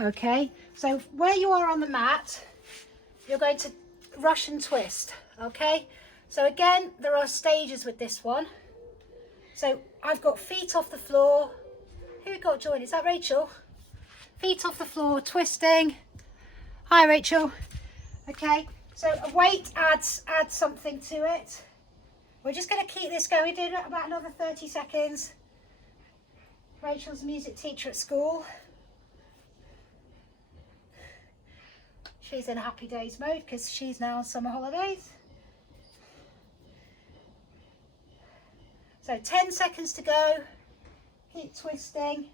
Okay, so where you are on the mat, you're going to Russian twist. Okay, so again, there are stages with this one. So I've got feet off the floor. Who got joined? Is that Rachel? Feet off the floor, twisting. Hi, Rachel. Okay, so a weight adds something to it. We're just going to keep this going. We're doing about another 30 seconds. Rachel's a music teacher at school. She's in a happy days mode because she's now on summer holidays. So 10 seconds to go. Keep twisting.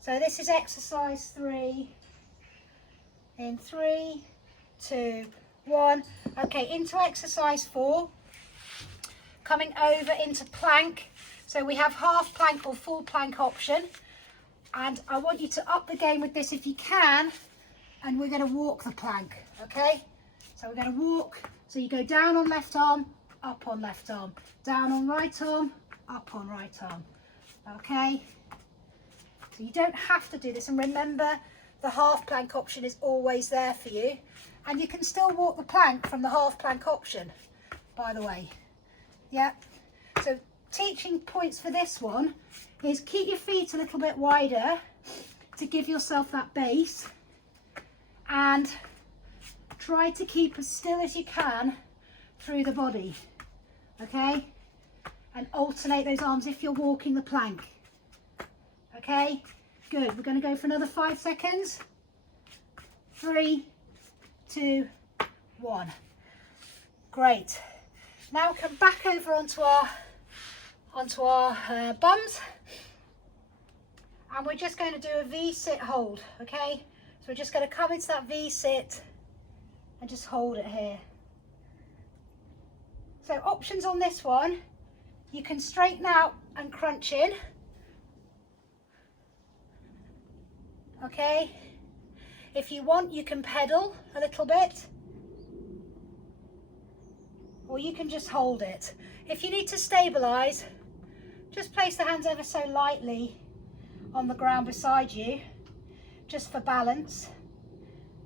So this is exercise 3. In 3, 2, 1. Okay, into exercise 4. Coming over into plank. So we have half plank or full plank option. And I want you to up the game with this if you can. And we're going to walk the plank, okay? So we're going to walk. So you go down on left arm, up on left arm. Down on right arm, up on right arm. Okay? So you don't have to do this. And remember, the half plank option is always there for you. And you can still walk the plank from the half plank option, by the way. Yeah. So teaching points for this one is keep your feet a little bit wider to give yourself that base. And try to keep as still as you can through the body, okay? And alternate those arms if you're walking the plank, okay? Good, we're going to go for another 5 seconds. 3, 2, 1. Great. Now come back over onto our bums, and we're just going to do a V-sit hold, okay? So we're just going to come into that V-sit and just hold it here. So options on this one, you can straighten out and crunch in. Okay. If you want, you can pedal a little bit. Or you can just hold it. If you need to stabilise, just place the hands ever so lightly on the ground beside you, just for balance.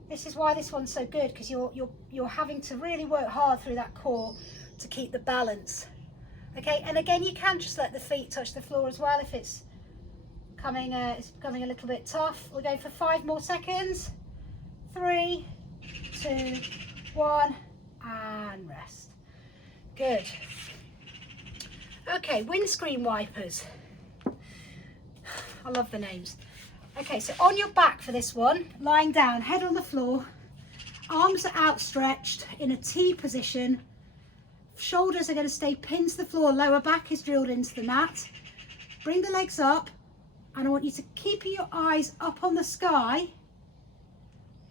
This is why this one's so good, because you're having to really work hard through that core to keep the balance. Okay, and again, you can just let the feet touch the floor as well if it's becoming a little bit tough. We'll go for 5 more seconds. 3, 2, 1, and rest. Good. Okay, windscreen wipers. I love the names. Okay, so on your back for this one, lying down, head on the floor, arms are outstretched in a T position, shoulders are going to stay pinned to the floor, lower back is drilled into the mat. Bring the legs up, and I want you to keep your eyes up on the sky.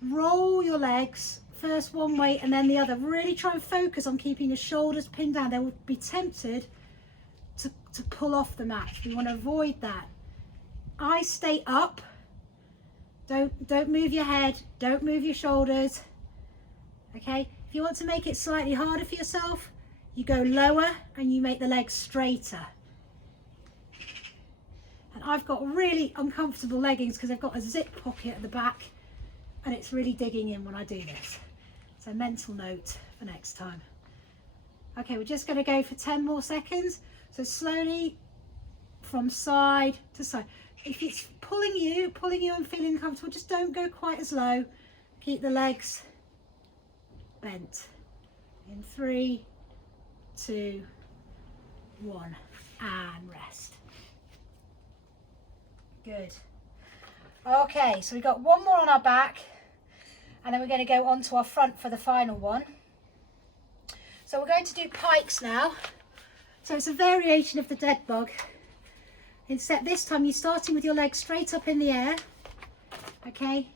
Roll your legs, first one way and then the other. Really try and focus on keeping your shoulders pinned down. They will be tempted to pull off the mat. We want to avoid that. Eyes stay up. Don't move your head, don't move your shoulders. Okay, if you want to make it slightly harder for yourself, you go lower and you make the legs straighter. And I've got really uncomfortable leggings because they've got a zip pocket at the back and it's really digging in when I do this. So mental note for next time. Okay, we're just going to go for 10 more seconds. So slowly from side to side. If it's pulling you and feeling comfortable, just don't go quite as low. Keep the legs bent. In 3, 2, 1, and rest. Good. Okay, so we've got one more on our back, and then we're going to go onto our front for the final one. So we're going to do pikes now. So it's a variation of the dead bug. Except this time you're starting with your legs straight up in the air. Okay.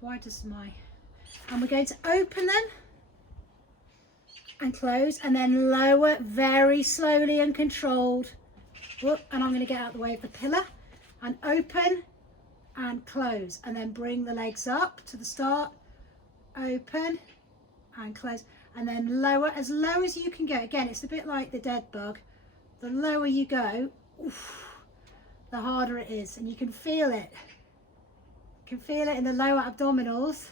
Why does my... And we're going to open them and close, and then lower very slowly and controlled. Whoop, and I'm going to get out of the way of the pillar. And open and close. And then bring the legs up to the start. Open and close. And then lower, as low as you can go. Again, it's a bit like the dead bug. The lower you go, oof, the harder it is, and you can feel it. can feel it in the lower abdominals.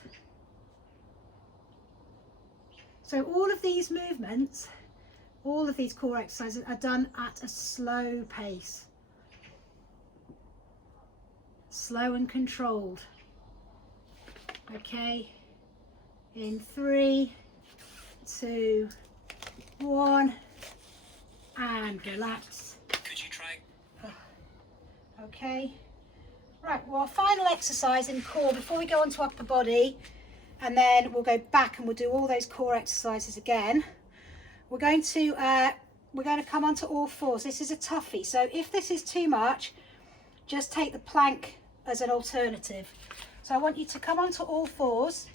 So all of these movements, all of these core exercises are done at a slow pace. Slow and controlled. Okay, in 3, 2, 1, and relax. Could you try? Okay, right, well, our final exercise in core before we go on to upper body, and then we'll go back and we'll do all those core exercises again. We're going to come onto all fours. This is a toughie, so if this is too much, just take the plank as an alternative. So I want you to come onto all fours,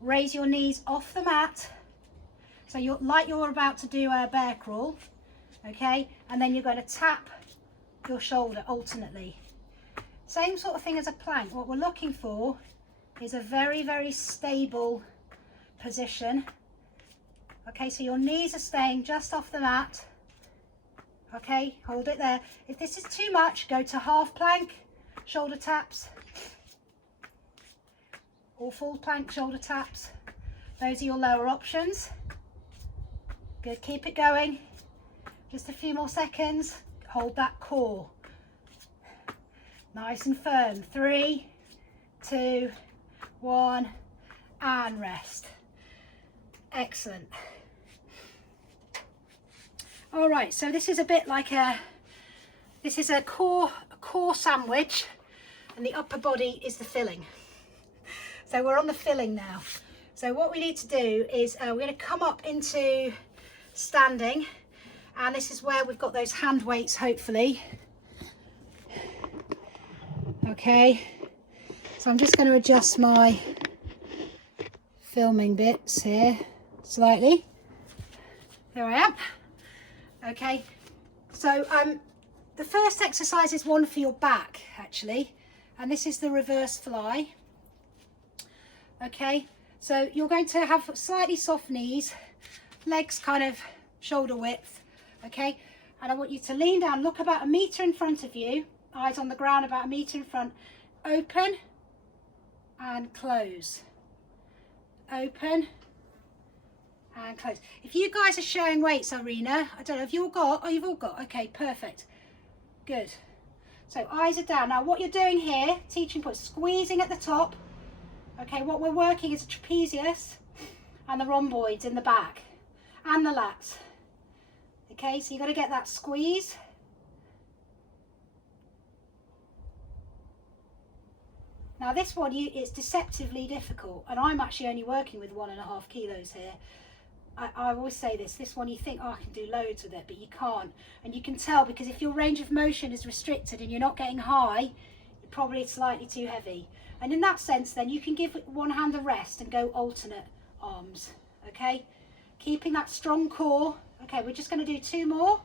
raise your knees off the mat, so you're about to do a bear crawl, okay, and then you're going to tap your shoulder alternately. Same sort of thing as a plank. What we're looking for is a very, very stable position. Okay, so your knees are staying just off the mat. Okay, hold it there. If this is too much, go to half plank, shoulder taps, or full plank, shoulder taps. Those are your lower options. Good, keep it going. Just a few more seconds. Hold that core. Nice and firm. 3, 2, 1, and rest. Excellent. All right, so this is a bit like a core sandwich, and the upper body is the filling. So we're on the filling now. So what we need to do is we're going to come up into standing, and this is where we've got those hand weights, hopefully. Okay, so I'm just going to adjust my filming bits here slightly. There I am. Okay, so the first exercise is one for your back actually, and this is the reverse fly. Okay, so you're going to have slightly soft knees, legs kind of shoulder width, okay, and I want you to lean down, look about 1 meter in front of you, eyes on the ground about 1 meter in front, open and close, open and close. If you guys are showing weights, Irina, I don't know if you've all got, okay, perfect, good. So eyes are down. Now what you're doing here, teaching point, squeezing at the top. Okay, what we're working is a trapezius and the rhomboids in the back and the lats. Okay, so you've got to get that squeeze. Now this one, it's deceptively difficult, and I'm actually only working with 1.5 kilos here. I always say this one you think, oh, I can do loads with it, but you can't. And you can tell because if your range of motion is restricted and you're not getting high, probably it's slightly too heavy. And in that sense, then you can give one hand a rest and go alternate arms, okay? Keeping that strong core. Okay, we're just going to do 2 more.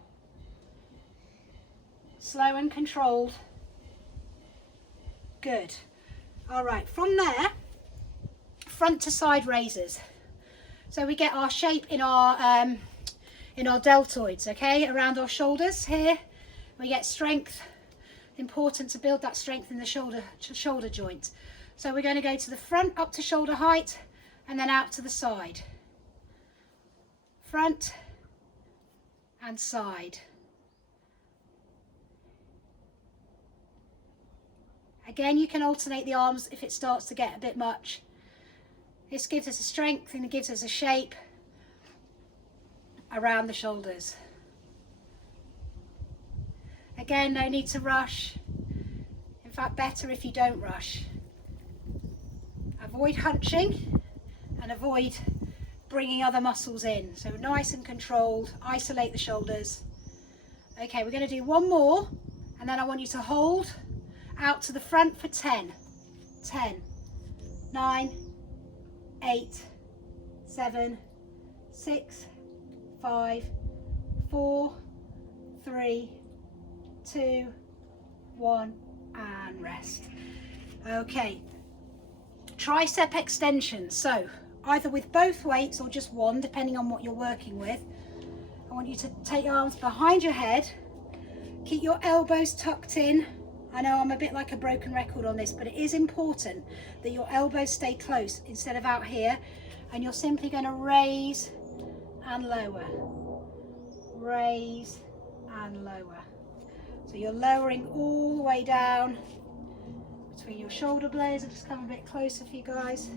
Slow and controlled. Good. All right, from there, front to side raises. So we get our shape in our deltoids, okay, around our shoulders here. We get strength. Important to build that strength in the shoulder joint. So we're going to go to the front up to shoulder height and then out to the side. Front and side. Again, you can alternate the arms if it starts to get a bit much. This gives us a strength and it gives us a shape around the shoulders. Again, no need to rush. In fact, better if you don't rush. Avoid hunching and avoid bringing other muscles in. So nice and controlled, isolate the shoulders. Okay, we're going to do 1 more, and then I want you to hold out to the front for 10. 10, 9, 8, 7, 6, 5, 4, 3, 2, 1, and rest. Okay, tricep extension. So either with both weights or just one, depending on what you're working with. I want you to take your arms behind your head, keep your elbows tucked in I know I'm a bit like a broken record on this, but it is important that your elbows stay close instead of out here, and you're simply going to raise and lower, raise and lower. So you're lowering all the way down between your shoulder blades. I'll just come a bit closer for you guys.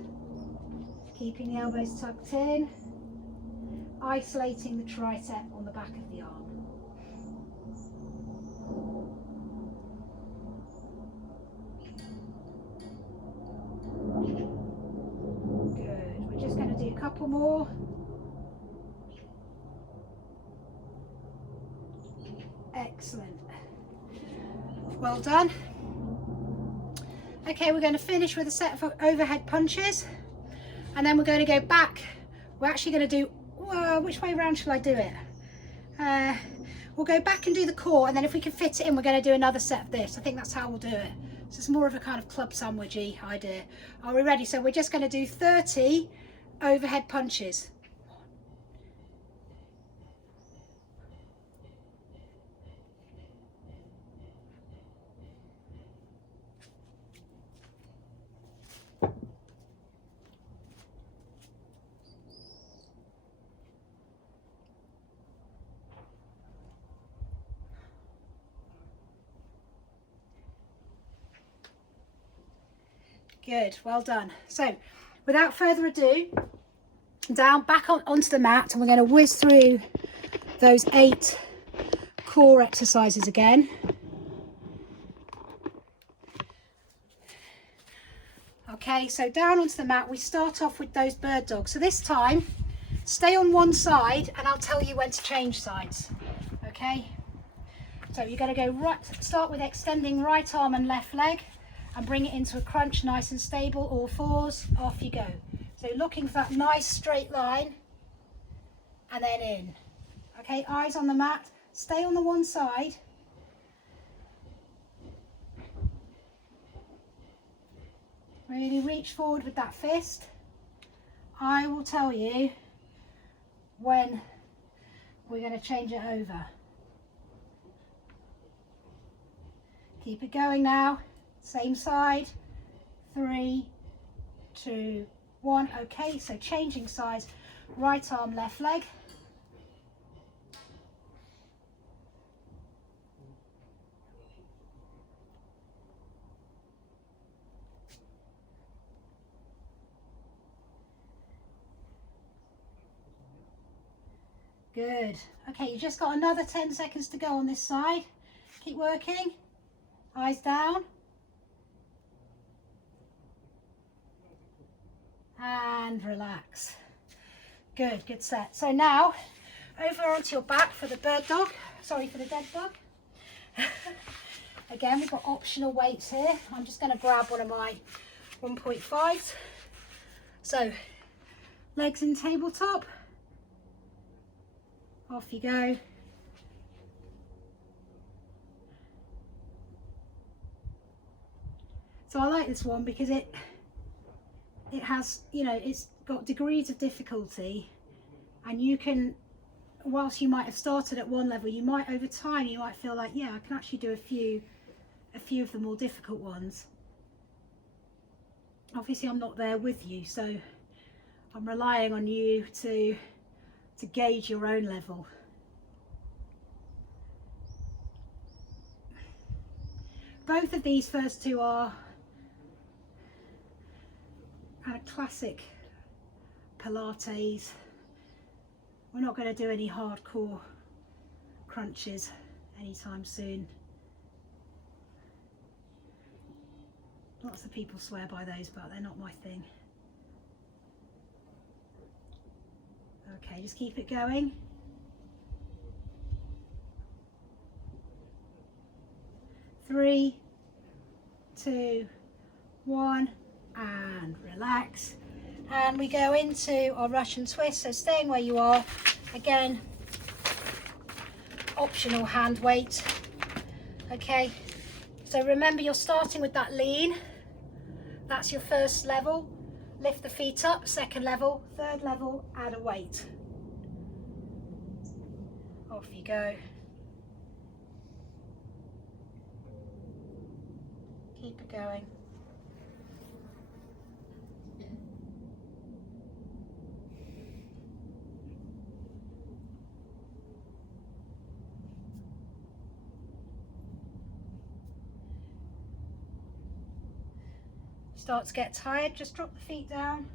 Keeping the elbows tucked in, isolating the tricep on the back of the arm. Good. We're just going to do a couple more. Excellent. Well done. Okay, we're going to finish with a set of overhead punches, and then we're going to go back. We're actually going to do, which way around shall I do it? We'll go back and do the core, and then if we can fit it in, we're going to do another set of this. I think that's how we'll do it. So it's more of a kind of club sandwichy idea. Are we ready? So we're just going to do 30 overhead punches. Good, well done. So without further ado, down back onto the mat, and we're going to whiz through those 8 core exercises again. Okay, so down onto the mat, we start off with those bird dogs. So this time, stay on one side and I'll tell you when to change sides. Okay, so you're going to go right, start with extending right arm and left leg, and bring it into a crunch, nice and stable, all fours, off you go. So looking for that nice straight line, and then in. Okay, eyes on the mat, stay on the one side. Really reach forward with that fist. I will tell you when we're going to change it over. Keep it going now. Same side, 3, 2, 1. Okay, so changing sides, right arm, left leg. Good. Okay, you just got another 10 seconds to go on this side. Keep working. Eyes down. And relax. Good, good set. So now over onto your back for the bird dog, sorry, for the dead bug. Again, we've got optional weights here. I'm just going to grab one of my 1.5s. So legs in tabletop, off you go. So I like this one because it has, you know, it's got degrees of difficulty, and you can, whilst you might have started at one level, you might over time, you might feel like, yeah, I can actually do a few of the more difficult ones. Obviously I'm not there with you, so I'm relying on you to gauge your own level. Both of these first two are kind of classic Pilates. We're not going to do any hardcore crunches anytime soon. Lots of people swear by those, but they're not my thing. Okay, just keep it going. Three, 2, 1, and relax. And we go into our Russian twist, so staying where you are. Again, optional hand weight. Okay, so remember you're starting with that lean. That's your first level. Lift the feet up, second level, third level, add a weight. Off you go. Keep it going. Start to get tired, just drop the feet down.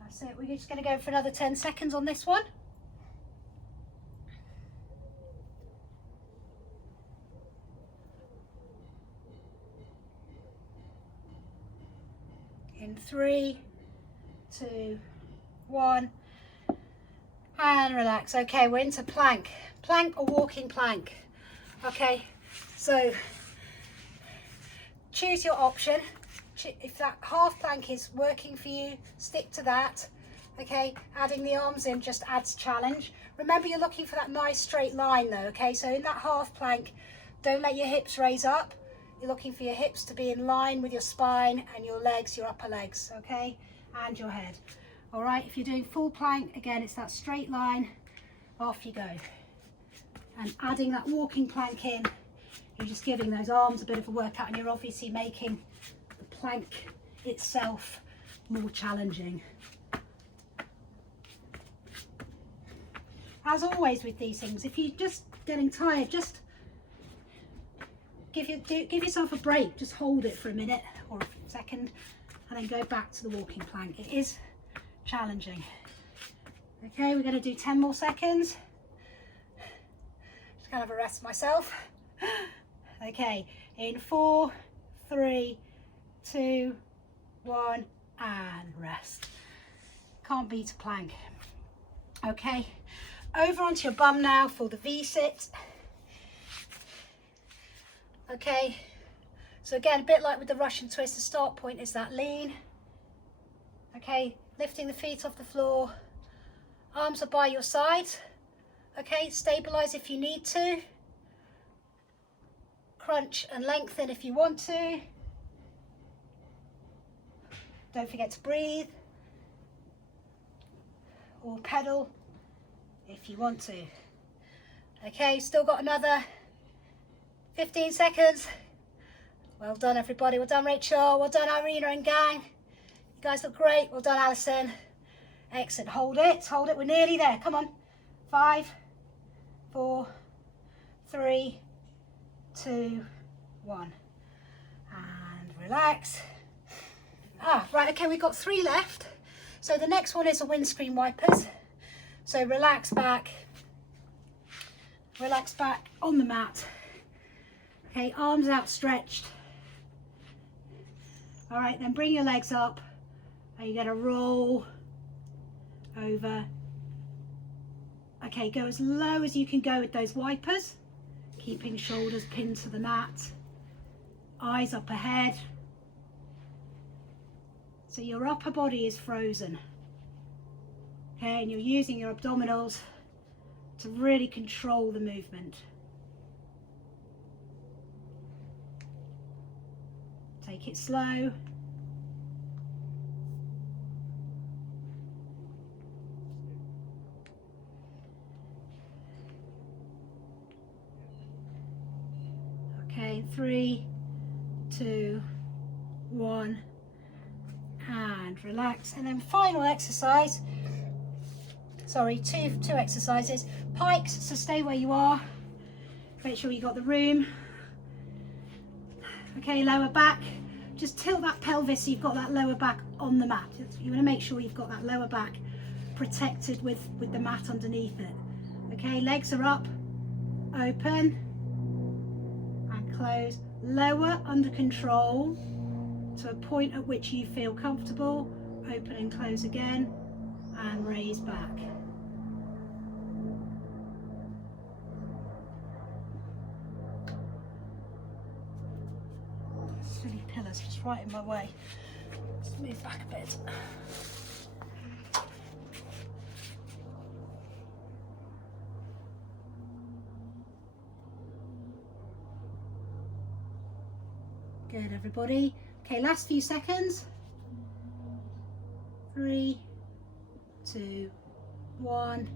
That's it. We're just going to go for another 10 seconds on this one. In 3, 2, 1, and relax. Okay, we're into plank. Plank or walking plank. Okay, so choose your option. If that half plank is working for you, stick to that. Okay, adding the arms in just adds challenge. Remember, you're looking for that nice straight line though. Okay, so in that half plank, don't let your hips raise up. You're looking for your hips to be in line with your spine and your legs, your upper legs, okay, and your head. All right, if you're doing full plank, again, it's that straight line, off you go. And adding that walking plank in, you're just giving those arms a bit of a workout, and you're obviously making the plank itself more challenging. As always with these things, if you're just getting tired, just give yourself a break. Just hold it for a minute or a second and then go back to the walking plank. It is challenging. Okay, we're going to do 10 more seconds. Just kind of a rest myself. Okay, in 4, 3, 2, 1, and rest. Can't beat a plank. Okay, over onto your bum now for the V-sit. Okay, so again, a bit like with the Russian twist, the start point is that lean. Okay, lifting the feet off the floor, arms are by your side. Okay, stabilize if you need to. Crunch and lengthen if you want to. Don't forget to breathe. Or pedal if you want to. Okay, still got another 15 seconds. Well done everybody, well done Rachel, well done Irina and gang. You guys look great, well done Alison. Excellent, hold it, we're nearly there, come on. 5, 4, 3, 2, 1. And relax. Right, okay, we've got 3 left. So the next one is a windscreen wipers. So relax back on the mat. Okay, arms outstretched. All right, then bring your legs up and you're gonna roll over. Okay, go as low as you can go with those wipers, keeping shoulders pinned to the mat, eyes up ahead. So your upper body is frozen. Okay, and you're using your abdominals to really control the movement. Take it slow. Okay, 3, 2, 1, and relax. And then final exercise. Sorry, two exercises. Pikes, so stay where you are. Make sure you got the room. Okay, lower back. Just tilt that pelvis so you've got that lower back on the mat. You want to make sure you've got that lower back protected with the mat underneath it. Okay, legs are up, open and close. Lower under control to a point at which you feel comfortable. Open and close again and raise back. Silly pillars just right in my way. Let's move back a bit. Good, everybody. Okay, last few seconds. 3, 2, 1.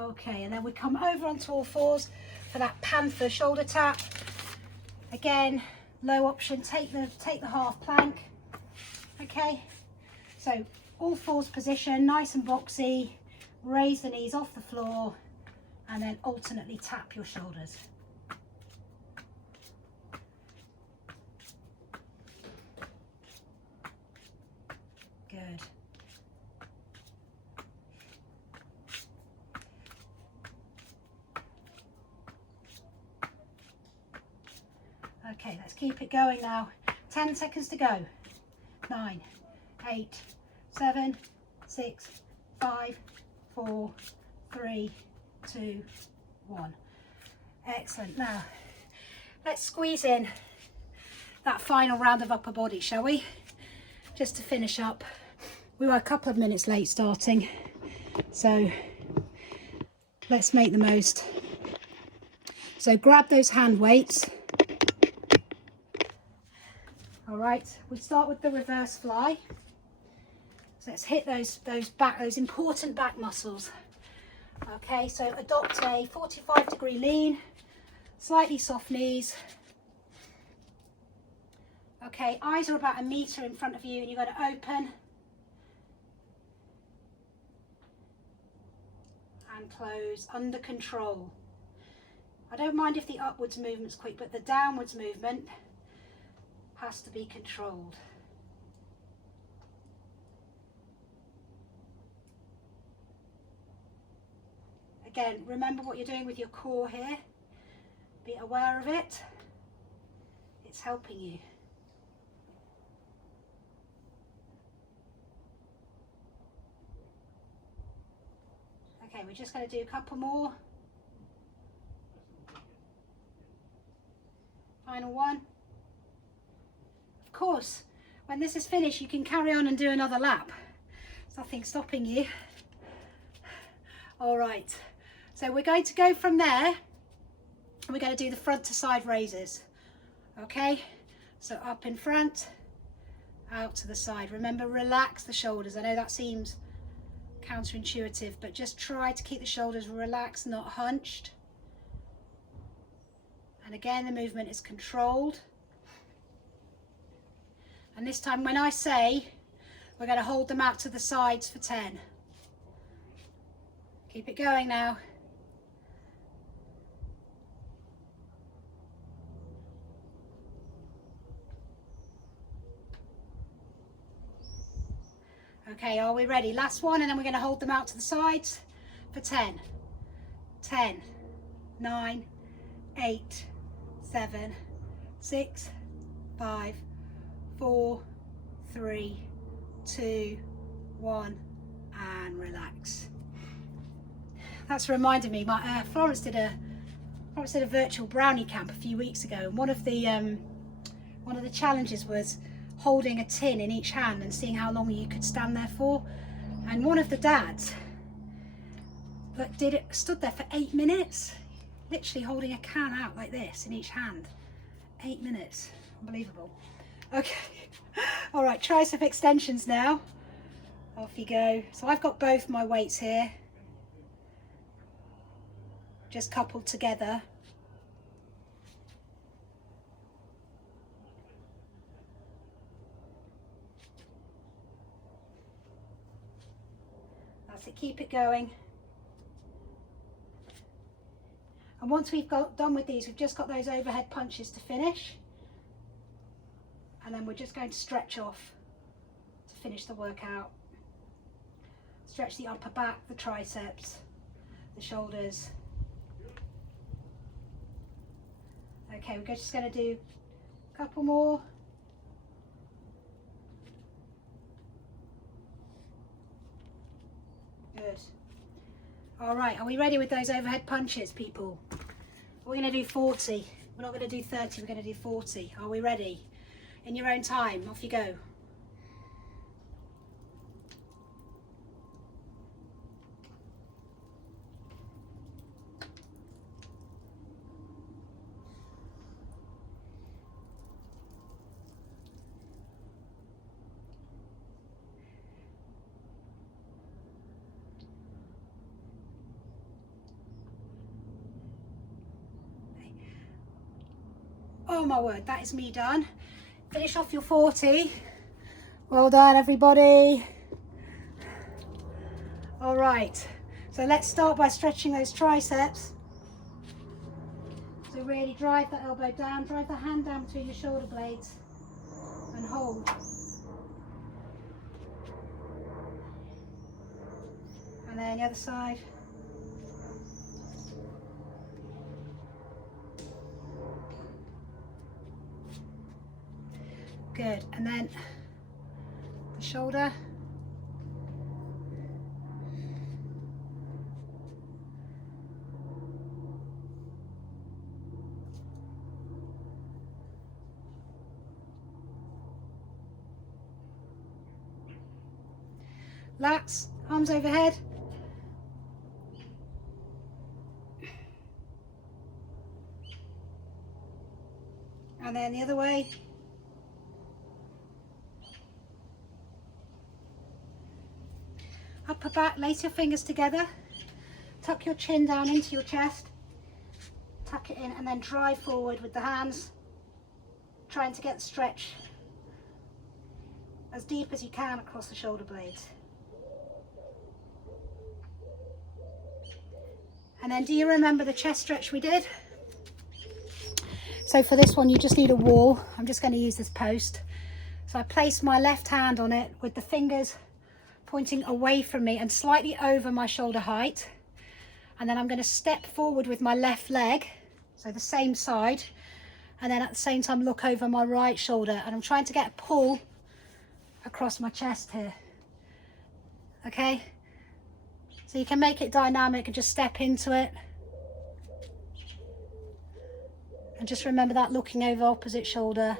Okay, and then we come over onto all fours. for that panther shoulder tap. Again, low option, take the half plank. Okay, so all fours position, nice and boxy, raise the knees off the floor, and then alternately tap your shoulders. Good. Okay, let's keep it going now. 10 seconds to go. 9, 8, 7, 6, 5, 4, 3, 2, 1. Excellent. Now, let's squeeze in that final round of upper body, shall we? Just to finish up. We were a couple of minutes late starting, so let's make the most. So grab those hand weights. All right, we start with the reverse fly. So let's hit those important back muscles. Okay, so adopt a 45-degree lean, slightly soft knees. Okay, eyes are about 1 meter in front of you, and you're going to open and close under control. I don't mind if the upwards movement's quick, but the downwards movement has to be controlled. Again, remember what you're doing with your core here. Be aware of it. It's helping you. Okay, we're just going to do a couple more. Final one. Of course, when this is finished, you can carry on and do another lap. There's nothing stopping you. All right, so we're going to go from there, and we're going to do the front to side raises. Okay, so up in front, out to the side. Remember, relax the shoulders. I know that seems counterintuitive, but just try to keep the shoulders relaxed, not hunched. And again, the movement is controlled. And this time when I say, we're going to hold them out to the sides for 10. Keep it going now. Okay, are we ready? Last one, and then we're going to hold them out to the sides for 10. 10, 9, 8, 7, 6, 5, 4, 3, 2, 1, and relax. That's reminded me, Florence did a virtual brownie camp a few weeks ago, and one of the challenges was holding a tin in each hand and seeing how long you could stand there for. And one of the dads stood there for 8 minutes, literally holding a can out like this in each hand. 8 minutes, unbelievable. Okay, all right, tricep extensions now. Off you go. So I've got both my weights here, just coupled together. That's it, keep it going. And once we've done with these, we've just got those overhead punches to finish. And then we're just going to stretch off to finish the workout. Stretch the upper back, the triceps, the shoulders. Okay, we're just going to do a couple more. Good. All right, are we ready with those overhead punches, people? We're going to do 40. We're not going to do 30, we're going to do 40. Are we ready? In your own time, off you go. Oh my word, that is me done. Finish off your 40. Well done, everybody. All right, so let's start by stretching those triceps. So really drive the elbow down, drive the hand down between your shoulder blades and hold. And then the other side. Good, and then the shoulder. Lats, arms overhead. And then the other way. Upper back, lace your fingers together. Tuck your chin down into your chest. Tuck it in and then drive forward with the hands. Trying to get the stretch as deep as you can across the shoulder blades. And then do you remember the chest stretch we did? So for this one you just need a wall. I'm just going to use this post. So I place my left hand on it with the fingers pointing away from me and slightly over my shoulder height. And then I'm going to step forward with my left leg, so the same side, and then at the same time look over my right shoulder, and I'm trying to get a pull across my chest here. Okay, so you can make it dynamic and just step into it. And just remember that looking over opposite shoulder.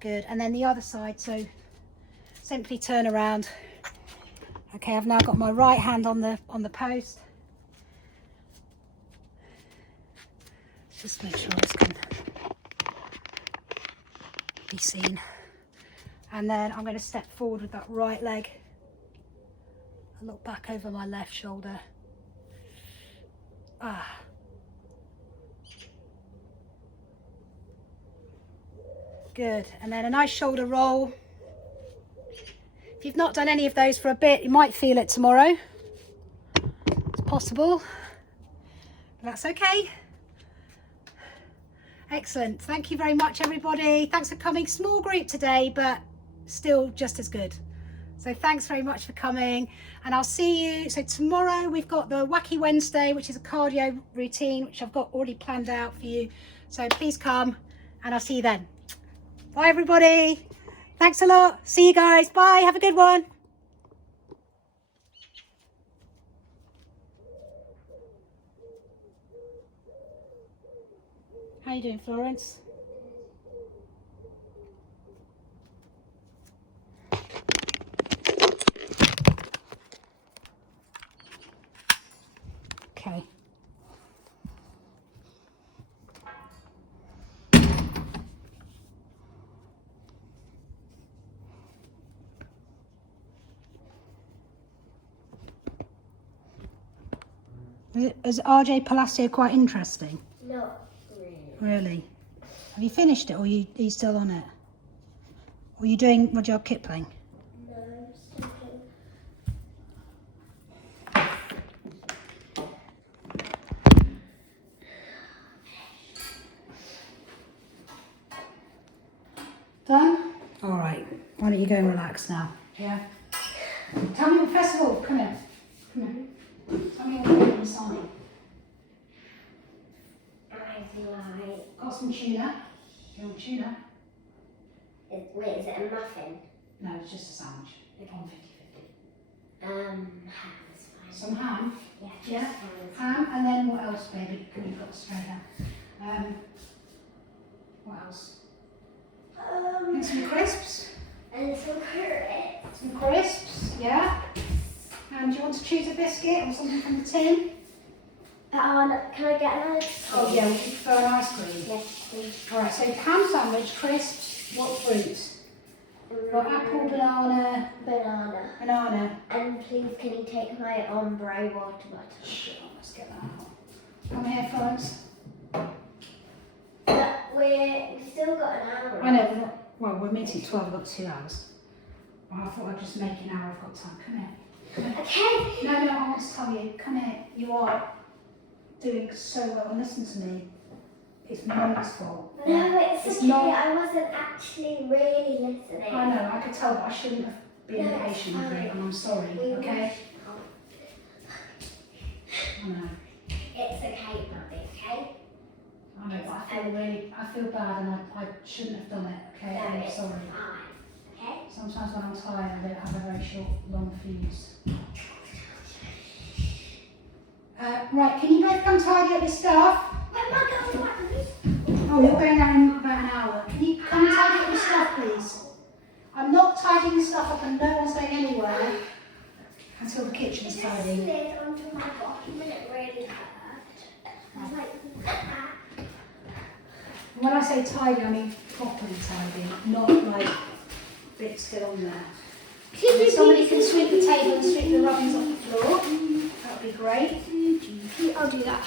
Good, and then the other side, so simply turn around. Okay, I've now got my right hand on the post. Just make sure this can be seen. And then I'm going to step forward with that right leg and look back over my left shoulder. Good, and then a nice shoulder roll. If you've not done any of those for a bit, you might feel it tomorrow. It's possible, but that's okay. Excellent, thank you very much everybody. Thanks for coming. Small group today, but still just as good. So thanks very much for coming, and I'll see you. So tomorrow we've got the Wacky Wednesday, which is a cardio routine, which I've got already planned out for you. So please come, and I'll see you then. Bye everybody. Thanks a lot. See you guys. Bye. Have a good one. How you doing, Florence? Okay. Is RJ Palacio quite interesting? No, really. Really? Have you finished it, or are you still on it? Or are you doing Rudyard Kipling? No, I'm still doing. Done? All right. Why don't you go and relax now? Yeah. Tell me, first of all, come here. Come here. Tell me what you're doing inside. Got some tuna. Do you want tuna? Wait, is it a muffin? No, it's just a sandwich. It's on 50-50. Ham is fine. Some ham? Yeah. Yeah. Ham, and then what else, baby? You've got straight ham. What else? And some crisps. And some carrots. Some crisps, yeah. And do you want to choose a biscuit or something from the tin? Can I get an ice cream? Oh yeah, would you prefer an ice cream? Yes, please. Alright, so ham sandwich, crisps, what fruit? Got apple, banana, Banana. banana. And please, can you take my ombre water bottle? Sure, let's get that out. Come here, Florence. we're meeting at 12, I've got 2 hours. Well, I thought I'd just make it now I've got time. Come here. Come here. Okay. No, I want to tell you. Come here. You are doing so well. And listen to me. It's Mum's fault. No, it's It's okay. not- I wasn't actually really listening. I know, I could tell, but I shouldn't have been No, it's patient with you, fine. and I'm sorry, okay? I know, It's okay, Mummy, okay? I know, but I feel bad, and I shouldn't have done it, okay? No, I'm it's sorry. fine. Okay? Sometimes when I'm tired, I don't have a very short, long fuse. Right, can you both come tidy up your stuff? Where am I going? Oh, you're going down in about an hour. Can you come and tidy up your stuff, please? I'm not tidying the stuff up, and no one's going anywhere until the kitchen's It just tidy. slid onto my bottom and it really hurt. I was like, that. When I say tidy, I mean properly tidy, not like bits still on there. And if somebody can sweep the table and sweep the rubbings off the floor, that would be great. I'll do that.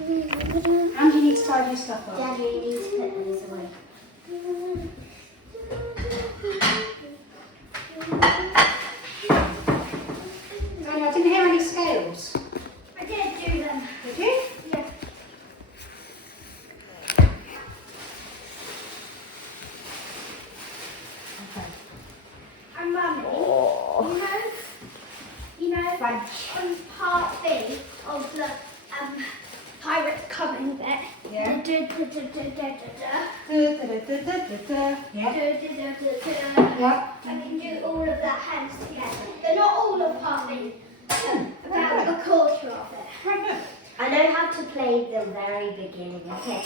And you need to tidy your stuff up. Daddy, you need to put those away. Danny, I didn't hear any scales. I did do them. Did you? Yeah. Okay. And Mummy, you know, on part B of the Pirates Coming bit. Yeah. Yeah. Yeah. I can do all of that hands together. They're not all of part B. About a quarter of it. Right, good. I know how to play the very beginning. Okay.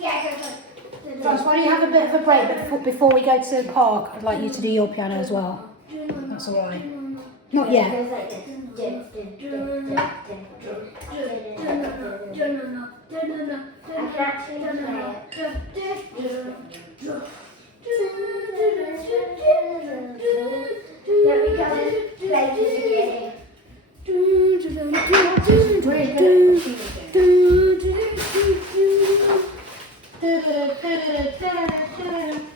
Yeah, go. Franz, why don't you have a bit of a break before we go to the park? I'd like you to do your piano as well. That's all right. Not It yet. goes like this. I can actually play it. Let me go and play the beginning. Really good at achieving it.